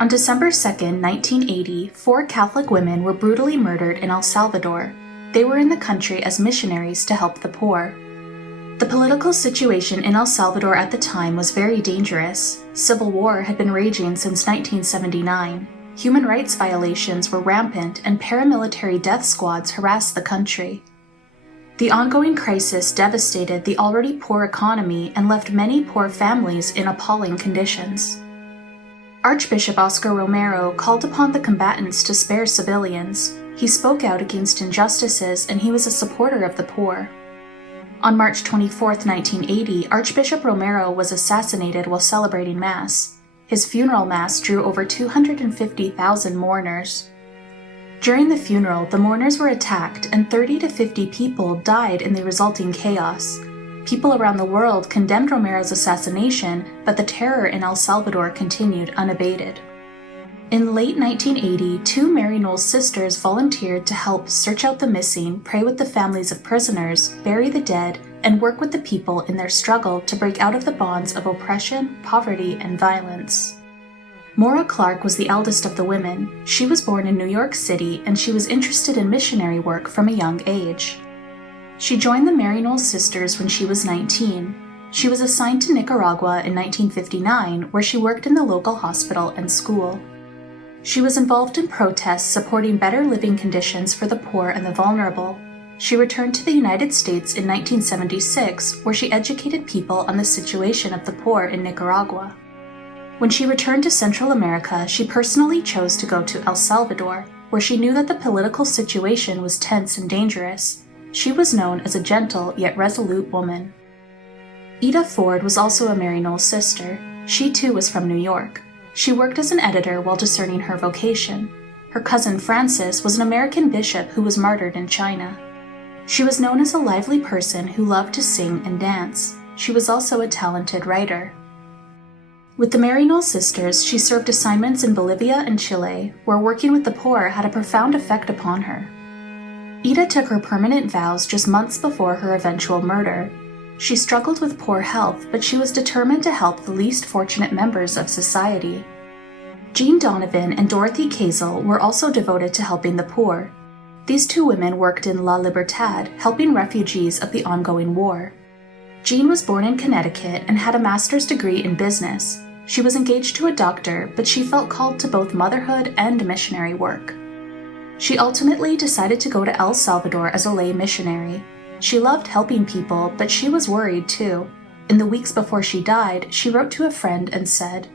On December 2, 1980, 4 Catholic women were brutally murdered in El Salvador. They were in the country as missionaries to help the poor. The political situation in El Salvador at the time was very dangerous. Civil war had been raging since 1979. Human rights violations were rampant and paramilitary death squads harassed the country. The ongoing crisis devastated the already poor economy and left many poor families in appalling conditions. Archbishop Oscar Romero called upon the combatants to spare civilians. He spoke out against injustices and he was a supporter of the poor. On March 24, 1980, Archbishop Romero was assassinated while celebrating Mass. His funeral Mass drew over 250,000 mourners. During the funeral, the mourners were attacked and 30 to 50 people died in the resulting chaos. People around the world condemned Romero's assassination, but the terror in El Salvador continued unabated. In late 1980, 2 Maryknoll sisters volunteered to help search out the missing, pray with the families of prisoners, bury the dead, and work with the people in their struggle to break out of the bonds of oppression, poverty, and violence. Maura Clarke was the eldest of the women. She was born in New York City and she was interested in missionary work from a young age. She joined the Maryknoll sisters when she was 19. She was assigned to Nicaragua in 1959, where she worked in the local hospital and school. She was involved in protests supporting better living conditions for the poor and the vulnerable. She returned to the United States in 1976, where she educated people on the situation of the poor in Nicaragua. When she returned to Central America, she personally chose to go to El Salvador, where she knew that the political situation was tense and dangerous. She was known as a gentle yet resolute woman. Ida Ford was also a Maryknoll sister. She too was from New York. She worked as an editor while discerning her vocation. Her cousin Frances was an American bishop who was martyred in China. She was known as a lively person who loved to sing and dance. She was also a talented writer. With the Maryknoll sisters, she served assignments in Bolivia and Chile, where working with the poor had a profound effect upon her. Ida took her permanent vows just months before her eventual murder. She struggled with poor health, but she was determined to help the least fortunate members of society. Jean Donovan and Dorothy Kazel were also devoted to helping the poor. These 2 women worked in La Libertad, helping refugees of the ongoing war. Jean was born in Connecticut and had a master's degree in business. She was engaged to a doctor, but she felt called to both motherhood and missionary work. She ultimately decided to go to El Salvador as a lay missionary. She loved helping people, but she was worried too. In the weeks before she died, she wrote to a friend and said,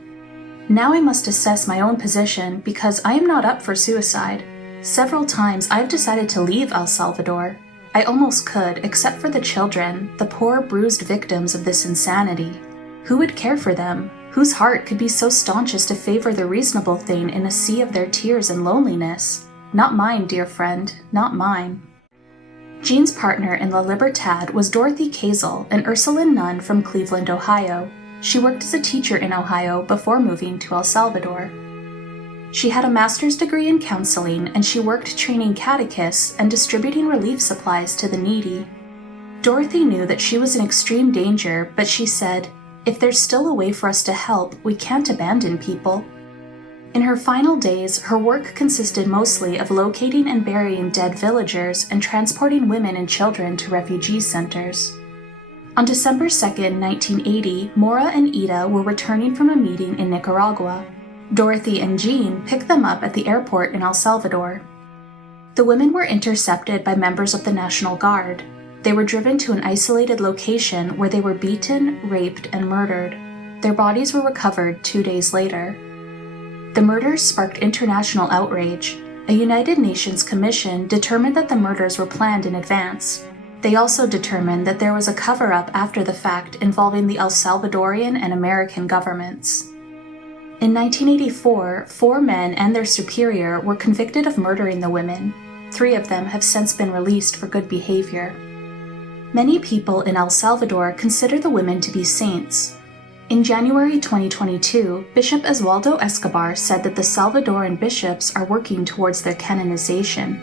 "Now I must assess my own position because I am not up for suicide. Several times I've decided to leave El Salvador. I almost could, except for the children, the poor bruised victims of this insanity. Who would care for them? Whose heart could be so staunch as to favor the reasonable thing in a sea of their tears and loneliness? Not mine, dear friend, not mine." Jean's partner in La Libertad was Dorothy Kazel, an Ursuline nun from Cleveland, Ohio. She worked as a teacher in Ohio before moving to El Salvador. She had a master's degree in counseling and she worked training catechists and distributing relief supplies to the needy. Dorothy knew that she was in extreme danger, but she said, "If there's still a way for us to help, we can't abandon people." In her final days, her work consisted mostly of locating and burying dead villagers and transporting women and children to refugee centers. On December 2, 1980, Maura and Ida were returning from a meeting in Nicaragua. Dorothy and Jean picked them up at the airport in El Salvador. The women were intercepted by members of the National Guard. They were driven to an isolated location where they were beaten, raped, and murdered. Their bodies were recovered 2 days later. The murders sparked international outrage. A United Nations commission determined that the murders were planned in advance. They also determined that there was a cover-up after the fact involving the El Salvadorian and American governments. In 1984, 4 men and their superior were convicted of murdering the women. 3 of them have since been released for good behavior. Many people in El Salvador consider the women to be saints. In January 2022, Bishop Oswaldo Escobar said that the Salvadoran bishops are working towards their canonization.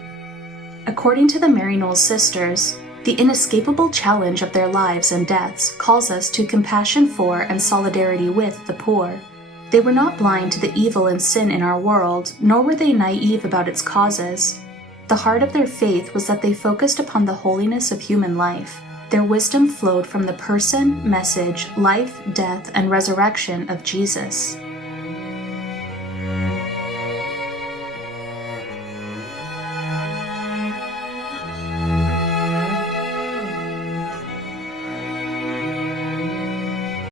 According to the Maryknoll sisters, the inescapable challenge of their lives and deaths calls us to compassion for and solidarity with the poor. They were not blind to the evil and sin in our world, nor were they naive about its causes. The heart of their faith was that they focused upon the holiness of human life. Their wisdom flowed from the person, message, life, death, and resurrection of Jesus.